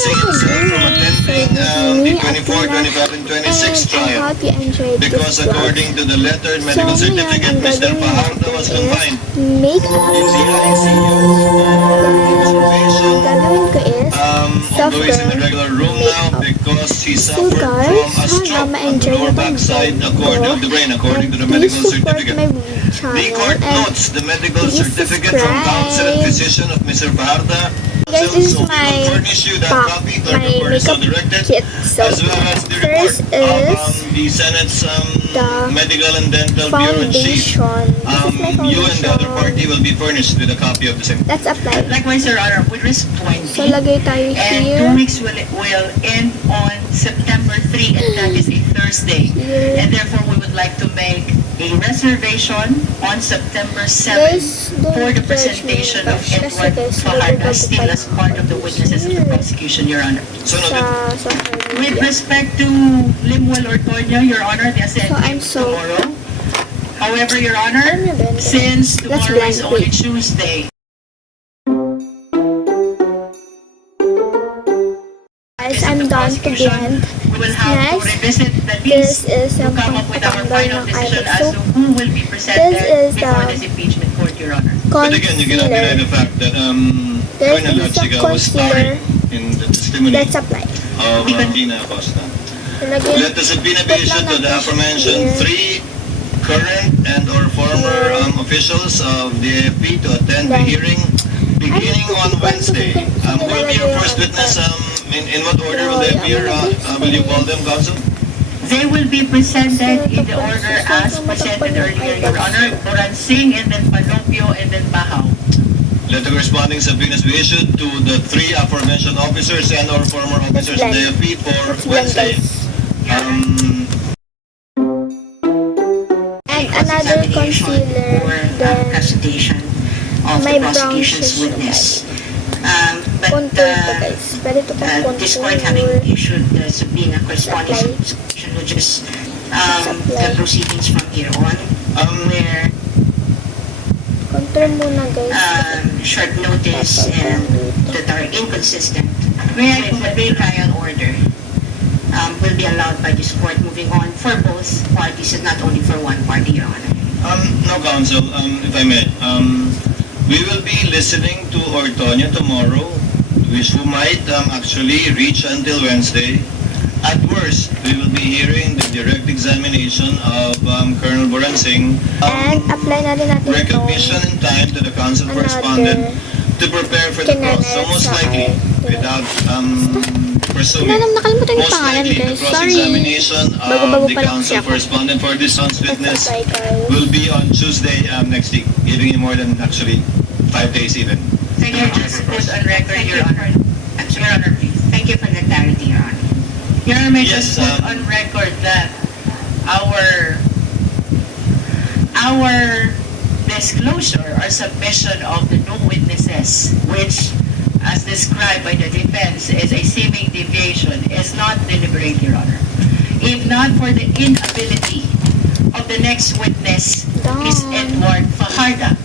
missing himself from attending the 24, 25, and 26 trial because according to the letter and medical certificate, Mr. Fajardo was confined make in the ICU's observation. Although he's in the regular room now because he suffered from a stroke on the lower backside of the brain, according to the medical certificate. The court notes the medical certificate from counsel and physician of Mr. Fajardo. Guys, this is So we my will furnish you that copy, clerk of court is so directed, kit. So as well as the report first of is the Senate's the Medical and Dental Bureau Chief. foundation. You and the other party will be furnished with a copy of the same. Let's apply. Likewise, Your Honor, with risk 20. So lagay tayo And 2 here. weeks will end on September 3, and that is a Thursday. Here. And therefore, we would like to make a reservation on September 7 Guys, don't for the judge me, presentation of guys. Edward Kasi guys, Fajardo, still nagbabago as part of the witnesses of the prosecution, Your Honor. So noted. sa With respect to Limuel Ortoño, Your Honor, the assent So, I'm is so- tomorrow. However, Your Honor, Ano na ba yun? since Let's tomorrow is blank only wait. Tuesday, Guys, I'm done to the end. we will have to Next, revisit the This list is to yung come up with our final pagpapatanggal ng decision item. as So, to who will be presented this is before the this impeachment court, Your Honor. But again, you cannot deny concealer. the fact that There's Colonel some Lachiga was concealer. starring in the testimony Let's apply. of Gina Acosta. Lagay. Let the subpoena be issued to the aforementioned Here. 3 current and or former officials of the AFP to attend the hearing beginning on Wednesday. Who will be your first witness? In what order will they appear? Will you call them, counsel? They will be presented in the order as presented earlier, Your Honor. Boransing, and then Panopio, and then Bahaw. Let the corresponding subpoenas be issued to the 3 aforementioned officers and or former officers of the AFP for Wednesday. And another concealer. For Then, presentation of may the brown prosecution's shoes na witness. But contour to guys. Pwede to pang this court having contour. issued the subpoena corresponding Apply. subsection, which is Apply. the proceedings from here on, where Contour muna guys. short notice and that are inconsistent with the trial order will be allowed by this court moving on for both parties and not only for one party, Your Honor. No, counsel, if I may. We will be listening to Ortoño tomorrow, which who might actually reach until Wednesday. At worst, we will be hearing the direct examination of Colonel Boransing. And apply na rin natin Recognition in time to the counsel Another correspondent to prepare for the cross. So most likely, without presuming, nakalimutan yung most pangalan likely the guys. Sorry. cross-examination Bago-bago of the pa lang counsel siya. correspondent for this month's Let's witness apply guys. will be on Tuesday next week, giving you more than actually 5 days even. Thank you, just put on record, Your Honor. Your Honor, please. Thank you for the clarity, Your Honor. Your Honor, may Yes, just put on record that our disclosure or submission of the new witnesses, which, as described by the defense, is a seeming deviation, is not deliberate, Your Honor. If not for the inability of the next witness, is Edward Fajardo.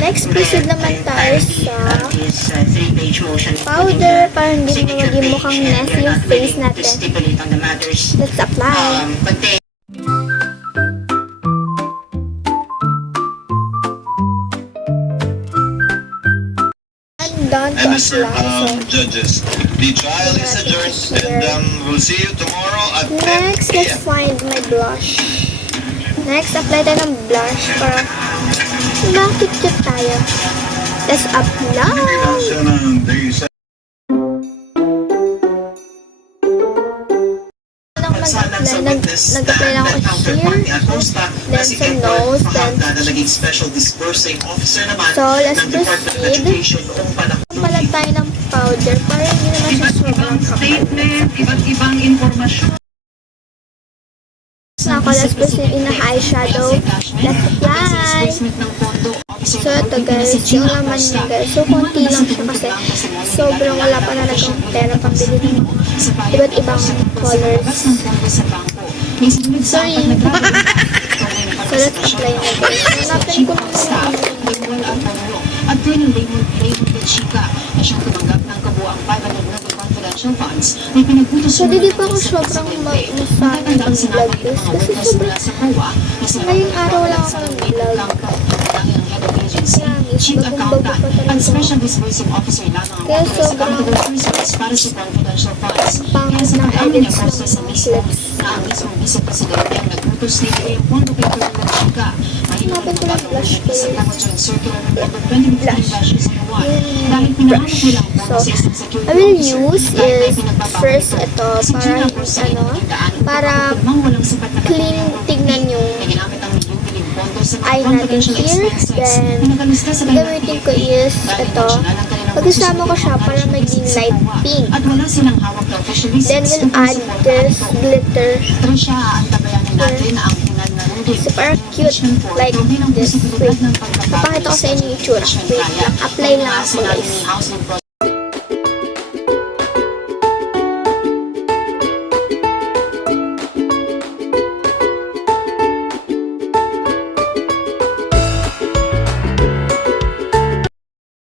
Next, proceed naman tayo sa his 3-page motion powder para hindi mo signature maging page, mukhang and messy we are yung not face willing to natin. stipulate on the matters Let's apply. contained I'm done to And Mr. apply. Judges, the trial is adjourned and we'll see you tomorrow at 10 Next, let's p.m. find my blush. Next, apply tayo ng blush para bakit cute tayo. Let's apply. Nag-apply lang ako here, then sa nose, then so let's proceed. Palag tayo ng powder para hindi naman siya sobrang kapal. statement, iba't ibang informasyon. Ako, let's proceed in the eyeshadow. Let's apply. So ito guys, yung laman niya guys. So konti lang siya kasi sobrang wala pa na pera pambili ng iba't ibang colors. Sorry. So let's apply na guys. Hanapin ko naman at Colonel Raymond Chica na siyang tumanggap ng kabuang 500 million confidential funds ay pinagbutos So, di pa ako sobrang masanay mag-vlog guys. Kasi sobrang ngayong araw lang ako nag-vlog. Chief Accountant at Special Disbursing Officer lamang ang Kaya authorized sobrang accountable persons para sa confidential funds. pangit Kaya sa ng pag-amin edits niya Costa sa ng mismo clips. na ang mismong Vice Presidente ang nagbutos na ibigay ang pondo kay Colonel Chica. Hanapin ko lang blush Sa face. Joint Circular number 2015-01 dahil Yung pinahanap brush. nila ang pondo So, sa isang security I will officer use dahil may is pinagbabawal first ito. ito Si para Gina Porcel, ano, tinandaan para kung namang walang sapat na clean katunayan tignan yung na ginamit ang milyong-milyong pondo sa mga eye natin confidential here. expenses Then, na nakalista sa kanilang gagamitin ko PFA is dahil ito. emosyonal ang kanilang Pag-isama ko siya pagsusulit para ng maging sa light COA pink. at wala silang hawak na official Then, receipts we'll upang add suportahan this ito. glitter. Pero siya ang tabayanin natin na ang tingnan na rin Super cute, like this. Wait, papakita ko sa inyo yung itsura. Wait lang, apply lang ako guys.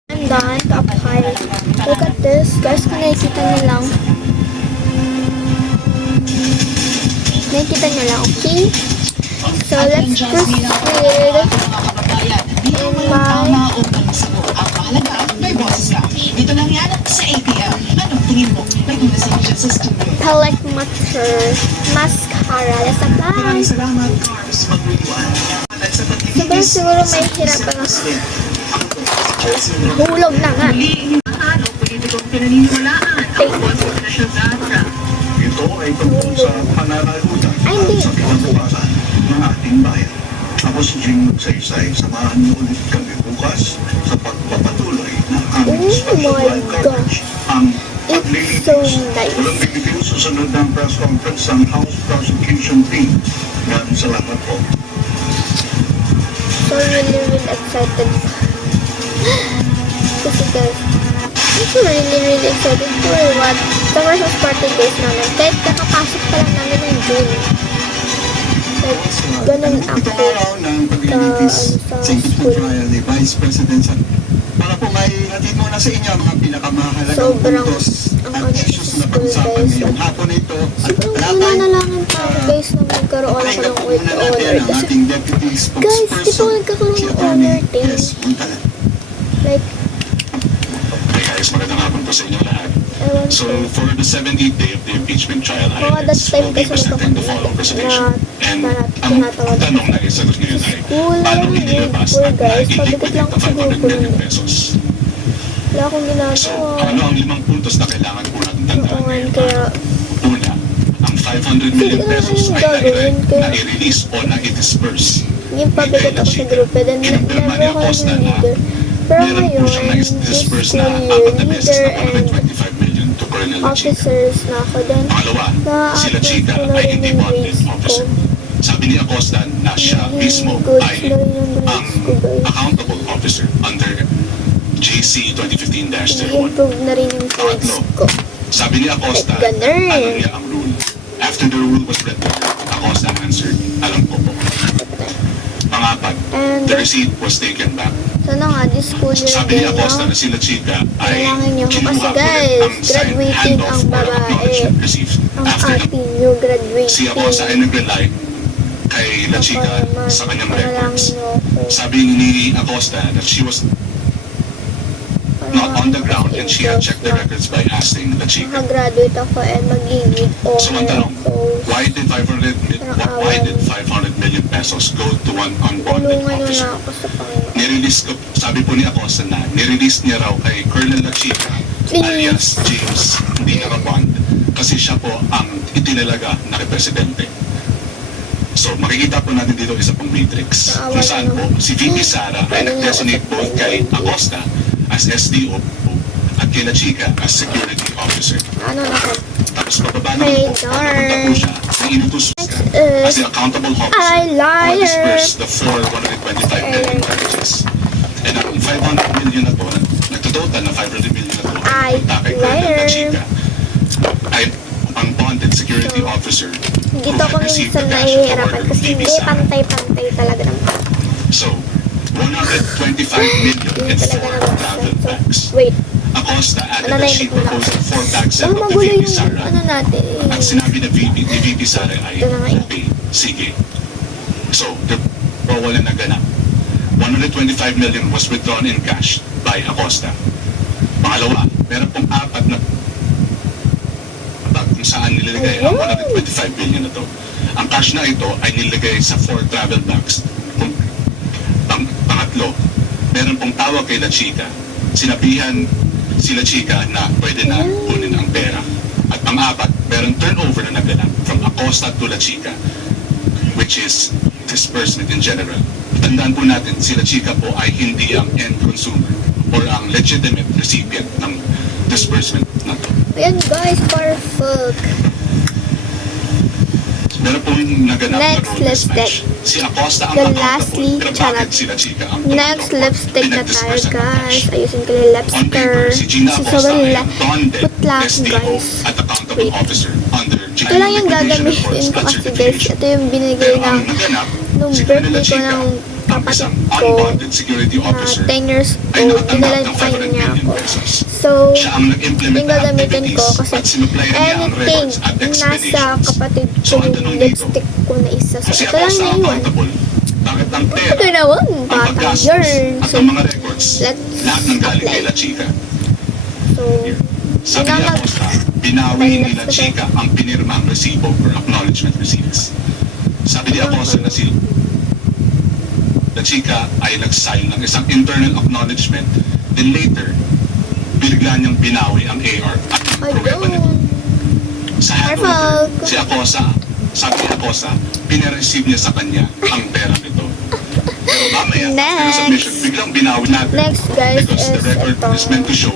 I'm done to apply. Look at this. Guys, kung nakikita nyo lang. Nakikita nyo lang, okay? So, let's proceed in my Ang mahalaga, may boses ka. Dito lang yan sa ATM. Anong tingin mo? May gulas sa dyan sa studio. palette mascara. Let's apply. Maraming salamat, Cars. Magbiluan. At sa Siguro siguro may hirapan ako. Hulog na nga. Ano, politikong pinaniniwalaan ang konstitusyon sa ATRA. Ito ay tungkol sa pananagutan Ay, hindi. sa kinabukasan ng ating bayan. Ako si Jing Saysay, samahan niyo ulit kami bukas sa pagpapatuloy ng aming Oh special my live coverage. Ang It's so nice. Walang Pilipino susunod ng press conference ng House Prosecution Team. Maraming salamat po. So really excited. Kasi guys, I'm really excited for what the Christmas party days namin. Kahit kakapasok pa lang namin ng June. Like, ganun ako. Itong araw ng paglilitis sa impeachment trial ni Vice President San. Para po may hatid muna sa inyo ang mga pinakamahalagang Sobrang puntos ang at issues na school pag-usapan guys. ngayong hapon na ito. At Sobrang talakay, nanalangin pa ako guys na magkaroon ako pakinggan ng po with muna honor. natin ang Kasi ating deputy guys, di spokesperson, ba nagkakaroon si ng Attorney honor thing? Tess Montalan. Like, Hey guys, magandang hapon po sa inyo lahat. ewan So, ko. for the 70th day of the impeachment trial, Mga that highlights time will be kasi presenting the following presentation. And ang tinatawag. tanong na isagot ngayon ay, Wala paano akong inilabas grade at 4 guys. nailigid Pabigat lang ako sa ang 500 grupo million nun. pesos? Wala akong So, ginagawa. ano ang 5 puntos na kailangan po natin tandaan Oo, ngayon? kaya Una, ang 500 million Hindi ko pesos alam ay yung gagawin ko. na-release o na-disperse. yung pabigat ako sa grupo. Then, never ako naging leader. Pero Meron po ngayon, siyang this na-disperse school na year, 4 na beses leader na and 125 million to Colonel Chica. officers na ako. Then, Pangalawa, sila na-upload Chica ko na ay rin hindi yung wanted grades ko. officer. Sabi ni Acosta na siya mismo Good ay na rin yung ang grades ko guys. accountable officer under JC 2015-01. I-improve na rin yung grades ko. Sabi ni Acosta, Like, ganun. alam niya ang rule. After the rule was read, Acosta answered, alam ko po. Pangapat, And, the receipt was taken back. sana nga, this school year Sabi ni din, Acosta no? na sila Chica ay Kailangan niyo ako kinuha kasi ulit guys, ang signed graduating handoff ang or babae. acknowledgement received. Ang After the ating new graduating. si Acosta ay nag-rely kay La Chica sa kanyang records. Sabi ni Acosta that she was not on the ground and she had checked the records by asking La Chica. Makagraduate ako and magiging So ang tanong, So, why did 500 million pesos go to one unbonded tulungan nyo officer? na ako sa Panginoon. Nirelease ko, sabi po ni Acosta na nirelease niya raw kay Colonel La Chica alias James, hindi na bond kasi siya po ang itinalaga na presidente. So makikita po natin dito isa pang matrix kung saan po si VP Sara ay nag-designate po kay Acosta as SDO at kay La Chica as security officer. Ano na ako? Tapos bababa naman po, papunta po siya ng inutos as the accountable officer who liar. dispersed the 125 million packages. And ang 500 million na po, nagtototal na 500 million na po, I kay Colonel liar. La Chica ay ang bonded security officer Dito ako minsan nahihirapan kasi hindi pantay-pantay talaga naman. So, 125 million Yun in talaga 4 naman. travel bags. Wait, Acosta added that she nanahimik muna ako. proposed 4 bags Baka of the magulo VP yung Sara. ano natin. Ang sinabi ni VP Sara ay, Ito na nga eh. okay, sige. So, the wala naganap. 125 million was withdrawn in cash by Acosta. Pangalawa, meron pong 4 na bag kung saan nilagay ang 125 million na to. Ang cash na ito ay nilagay sa 4 travel bags. Pangatlo, meron pong tawag kay La Chica. Sinabihan si La Chica na pwede na kunin ang pera. At pang-apat, meron turnover na naganap from Acosta to La Chica, which is disbursement in general. Tandaan po natin, si La Chica po ay hindi ang end consumer or ang legitimate recipient ng disbursement na to. Ayan guys, perfect. Meron pong naganap Next na role lipstick. mismatch. Si Acosta ang The accountable, lastly, pero charot. bakit si La Chica ang Next tumatakbo? lipstick na tayo Pinag-disperse ang guys. cash. Ayusin ko yung On lipsticker. paper, si Gina Kasi Acosta sobrang ay ang bonded putla SDO guys. at accountable Wait. officer under Ito lang yung liquidation gagamitin reports ko at kasi guys. certification. Ito yung binigay Pero ang ng naganap, nung si birthday Manila ko Chica, ng ang kapatid isang ko unbonded security na officer 10 years ay old. nakatanggap Dinalan ng fine 500 niya million ako. pesos. So, Siya ang nag-implement yung ng gagamitin ko activities kasi at sinuplayan niya ang anything records at nasa explanations. kapatid So, ko ang yung tanong dito, lipstick ko na isa. So, Kasi ito lang Acosta na ang iwan. accountable. Bakit ang pera, Ito naman, ang batang paggastos, yarn. at So, ang mga records, let's lahat ng galing kay apply. La Chica. So, Sabi yun ni ang Acosta, binawi ni La Chica ang pinirmang resibo or acknowledgement receipts. Sabi ni Acosta na si La Chica ay nag-sign ng isang internal acknowledgement, then later, bigla niyang binawi ang AR at ang pruweba nito. ayun. Sa handover, Perfect. si Acosta, sabi ni Acosta, pinareceive niya sa kanya ang pera nito. Pero mamaya, after the Next. submission, biglang binawi natin. Next guys Because the is record ito. is meant to show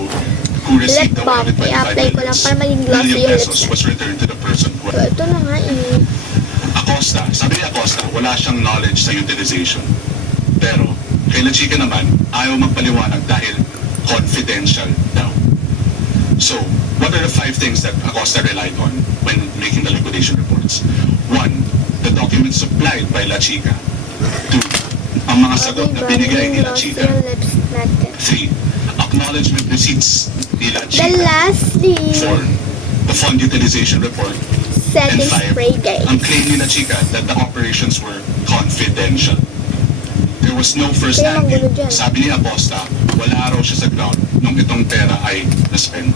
who received the Lip balm. 125 I-apply ko lang para maging glossy million yung pesos lips. was returned to the person who So, ito na nga eh. Acosta, sabi ni Acosta, wala siyang knowledge sa utilization. Pero, kay La Chica naman, ayaw magpaliwanag dahil confidential daw. So, what are the 5 things that Acosta relied on when making the liquidation reports? 1, the documents supplied by La Chica. 2, ang mga sagot na binigay ni La Glossy Chica. yung lips natin. 3, acknowledgement receipts ni La The Chica. lastly, 4, the fund utilization report. setting And 5, spray guys. ang claim ni La Chica that the operations were confidential. There was no first Kaya hand. magulo dyan. Sabi ni Acosta, wala raw siya sa ground nung itong pera ay na-spend.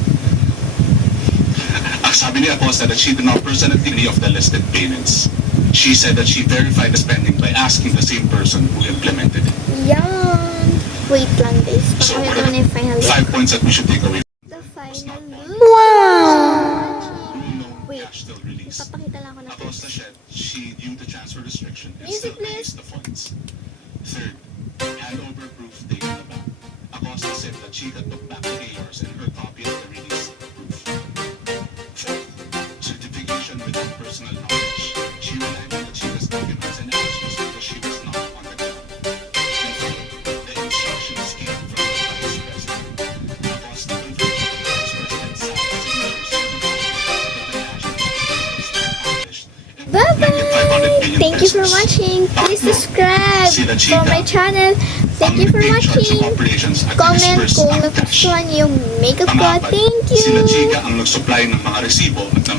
Sabi ni Acosta that she did not personally any of the listed payments. She said that she verified the spending by asking the same person who implemented it. Yan. Wait lang guys. So, Pakita what ko are na yung final the look. 5 points that we should take away? The final look. Wow! No Wait. cash still released. Papakita lang ako na Acosta said she knew the transfer restriction and Music, still please. released the funds. Third, handover proof taken back. Acosta said that Chica took back the ARs and her copy of the release proof. Fourth, certification without personal knowledge. She relied on the Chica's documents and answers because she was not on the ground. And fifth, the instructions came from the Vice President. Acosta confirmed that the Vice President signed the signatures certified that the national plan was accomplished. And Bye-bye! 500 billion Thank you for pesos. watching. Please Tatlo, subscribe si La for Chica my channel. Thank you for ang nag-take charge watching. of operations at Comment disperse kung ang cash. nagustuhan niyo yung makeup ko. Pang-apat, Thank si La you! Chica ang nag-supply ng mga resibo at ng